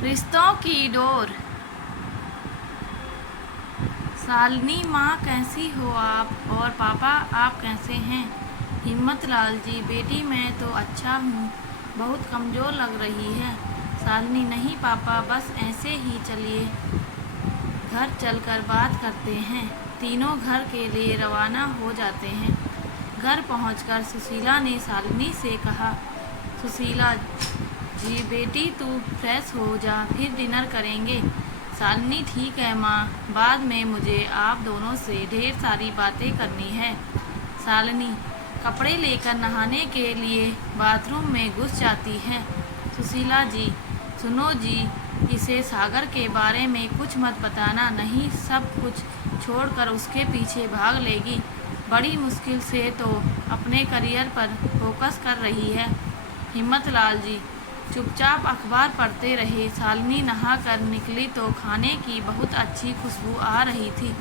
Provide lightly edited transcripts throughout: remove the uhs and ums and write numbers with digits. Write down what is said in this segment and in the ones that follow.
रिश्तों की डोर। शालिनी माँ कैसी हो आप, और पापा आप कैसे हैं? हिम्मत लाल जी बेटी मैं तो अच्छा हूँ, बहुत कमज़ोर लग रही है। शालिनी नहीं पापा, बस ऐसे ही चलिए घर चलकर बात करते हैं। तीनों घर के लिए रवाना हो जाते हैं। घर पहुंचकर सुशीला ने शालिनी से कहा, सुशीला जी बेटी तू फ्रेश हो जा, फिर डिनर करेंगे। शालिनी ठीक है माँ, बाद में मुझे आप दोनों से ढेर सारी बातें करनी है। शालिनी कपड़े लेकर नहाने के लिए बाथरूम में घुस जाती है। सुशीला जी सुनो जी, इसे सागर के बारे में कुछ मत बताना, नहीं सब कुछ छोड़कर उसके पीछे भाग लेगी। बड़ी मुश्किल से तो अपने करियर पर फोकस कर रही है। हिम्मत लाल जी चुपचाप अखबार पढ़ते रहे। शालिनी नहा कर निकली तो खाने की बहुत अच्छी खुशबू आ रही थी।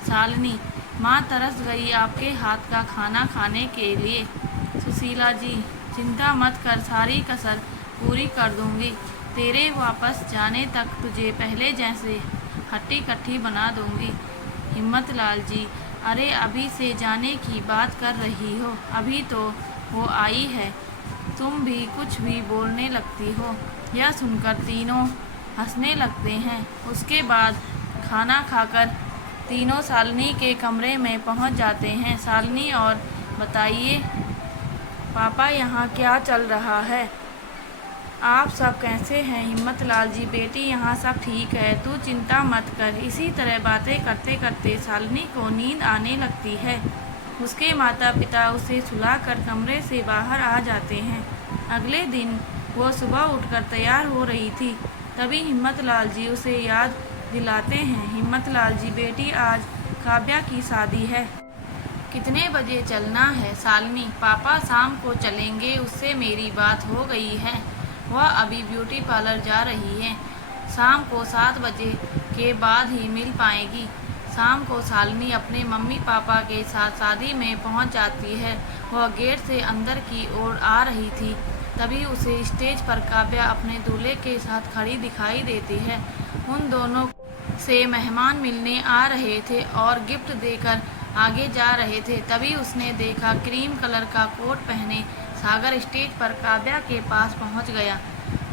शालिनी माँ तरस गई आपके हाथ का खाना खाने के लिए। सुशीला जी चिंता मत कर, सारी कसर पूरी कर दूंगी। तेरे वापस जाने तक तुझे पहले जैसे हट्टी कट्टी बना दूंगी। हिम्मत लाल जी अरे अभी से जाने की बात कर रही हो, अभी तो वो आई है, तुम भी कुछ भी बोलने लगती हो। यह सुनकर तीनों हंसने लगते हैं। उसके बाद खाना खाकर तीनों शालिनी के कमरे में पहुंच जाते हैं। शालिनी और बताइए पापा यहाँ क्या चल रहा है, आप सब कैसे हैं? हिम्मत लाल जी बेटी यहाँ सब ठीक है, तू चिंता मत कर। इसी तरह बातें करते करते शालिनी को नींद आने लगती है। उसके माता पिता उसे सुलाकर कमरे से बाहर आ जाते हैं। अगले दिन वो सुबह उठकर तैयार हो रही थी, तभी हिम्मत लाल जी उसे याद दिलाते हैं, हिम्मत लाल जी बेटी आज काव्या की शादी है, कितने बजे चलना है? शालिनी पापा शाम को चलेंगे, उससे मेरी बात हो गई है, वह अभी ब्यूटी पार्लर जा रही है, शाम को 7 बजे के बाद ही मिल पाएगी। शाम को शालिनी अपने मम्मी पापा के साथ शादी में पहुंच जाती है। वह गेट से अंदर की ओर आ रही थी, तभी उसे स्टेज पर काव्या अपने दूल्हे के साथ खड़ी दिखाई देती है। उन दोनों से मेहमान मिलने आ रहे थे और गिफ्ट देकर आगे जा रहे थे। तभी उसने देखा क्रीम कलर का कोट पहने सागर स्टेज पर काव्या के पास पहुंच गया।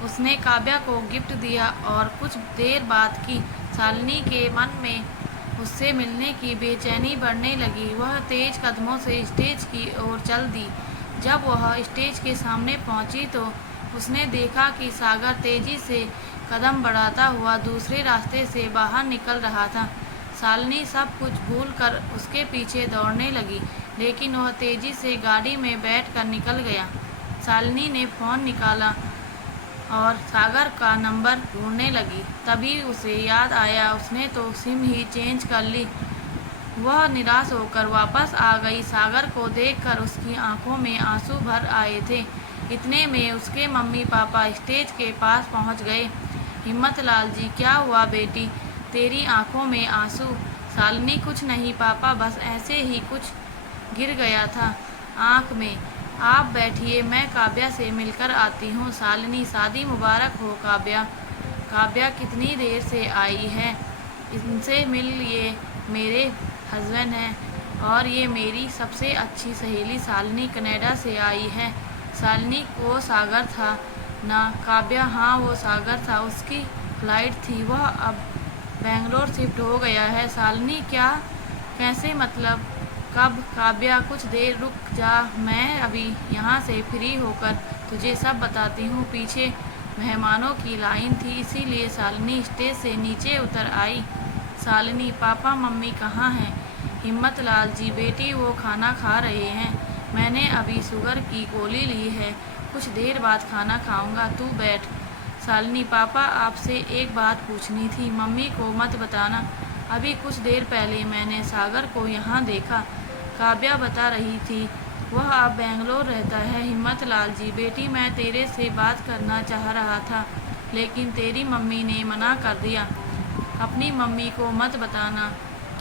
उसने काव्या को गिफ्ट दिया और कुछ देर बाद की शालिनी के मन में उससे मिलने की बेचैनी बढ़ने लगी। वह तेज कदमों से स्टेज की ओर चल दी। जब वह स्टेज के सामने पहुंची तो उसने देखा कि सागर तेजी से कदम बढ़ाता हुआ दूसरे रास्ते से बाहर निकल रहा था। शालिनी सब कुछ भूलकर उसके पीछे दौड़ने लगी, लेकिन वह तेजी से गाड़ी में बैठकर निकल गया। शालिनी ने फ़ोन निकाला और सागर का नंबर ढूंढने लगी। तभी उसे याद आया उसने तो सिम ही चेंज कर ली। वह निराश होकर वापस आ गई। सागर को देखकर उसकी आंखों में आंसू भर आए थे। इतने में उसके मम्मी पापा स्टेज के पास पहुंच गए। हिम्मत लाल जी क्या हुआ बेटी, तेरी आंखों में आंसू? शालिनी कुछ नहीं पापा, बस ऐसे ही कुछ गिर गया था आँख में। आप बैठिए, मैं काव्या से मिलकर आती हूँ। शालिनी शादी मुबारक हो काव्या। काव्या कितनी देर से आई है, इनसे मिल, ये मेरे हस्बैंड हैं और ये मेरी सबसे अच्छी सहेली शालिनी कनाडा से आई है। शालिनी को सागर था ना? काव्या हाँ वो सागर था, उसकी फ्लाइट थी, वह अब बेंगलोर शिफ्ट हो गया है। शालिनी क्या, कैसे मतलब, कब? काव्या कुछ देर रुक जा, मैं अभी यहाँ से फ्री होकर तुझे सब बताती हूँ। पीछे मेहमानों की लाइन थी, इसीलिए शालिनी स्टेज से नीचे उतर आई। शालिनी पापा मम्मी कहाँ हैं? हिम्मत लाल जी बेटी वो खाना खा रहे हैं, मैंने अभी शुगर की गोली ली है, कुछ देर बाद खाना खाऊंगा, तू बैठ। शालिनी पापा आपसे एक बात पूछनी थी, मम्मी को मत बताना, अभी कुछ देर पहले मैंने सागर को यहाँ देखा। काव्या बता रही थी वह अब बेंगलोर रहता है। हिम्मत लाल जी बेटी मैं तेरे से बात करना चाह रहा था, लेकिन तेरी मम्मी ने मना कर दिया। अपनी मम्मी को मत बताना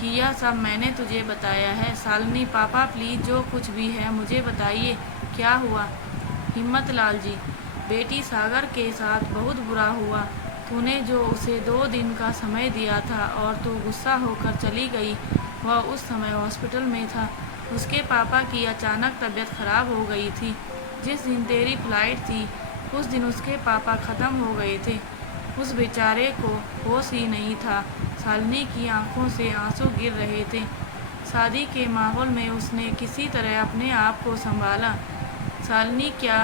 कि यह सब मैंने तुझे बताया है। शालिनी पापा प्लीज़ जो कुछ भी है मुझे बताइए, क्या हुआ? हिम्मत लाल जी बेटी सागर के साथ बहुत बुरा हुआ, तूने जो उसे 2 दिन का समय दिया था और तू गुस्सा होकर चली गई, वह उस समय हॉस्पिटल में था। उसके पापा की अचानक तबीयत खराब हो गई थी। जिस दिन तेरी फ्लाइट थी उस दिन उसके पापा ख़त्म हो गए थे। उस बेचारे को होश ही नहीं था। शालिनी की आंखों से आंसू गिर रहे थे। शादी के माहौल में उसने किसी तरह अपने आप को संभाला। शालिनी, क्या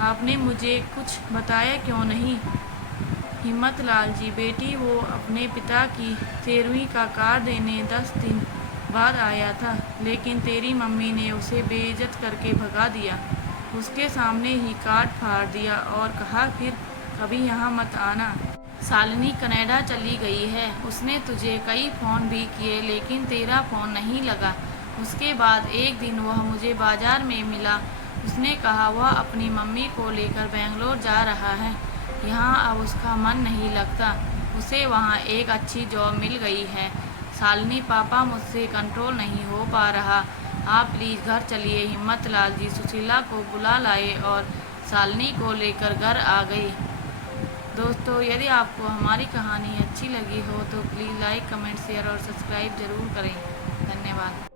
आपने मुझे कुछ बताया क्यों नहीं? हिम्मतलाल जी, बेटी वो अपने पिता की 13वीं का कार्ड देने 10 दिन बाद आया था, लेकिन तेरी मम्मी ने उसे बेइज्जत करके भगा दिया। उसके सामने ही कार्ड फाड़ दिया और कहा फिर कभी यहाँ मत आना। शालिनी कनाडा चली गई है। उसने तुझे कई फ़ोन भी किए लेकिन तेरा फ़ोन नहीं लगा। उसके बाद एक दिन वह मुझे बाजार में मिला। उसने कहा वह अपनी मम्मी को लेकर बेंगलोर जा रहा है। यहाँ अब उसका मन नहीं लगता। उसे वहाँ एक अच्छी जॉब मिल गई है। शालिनी, पापा मुझसे कंट्रोल नहीं हो पा रहा। आप प्लीज़ घर चलिए। हिम्मतलाल जी सुशीला को बुला लाए और शालिनी को लेकर घर आ गए। दोस्तों, यदि आपको हमारी कहानी अच्छी लगी हो तो प्लीज़ लाइक, कमेंट, शेयर और सब्सक्राइब ज़रूर करें। धन्यवाद।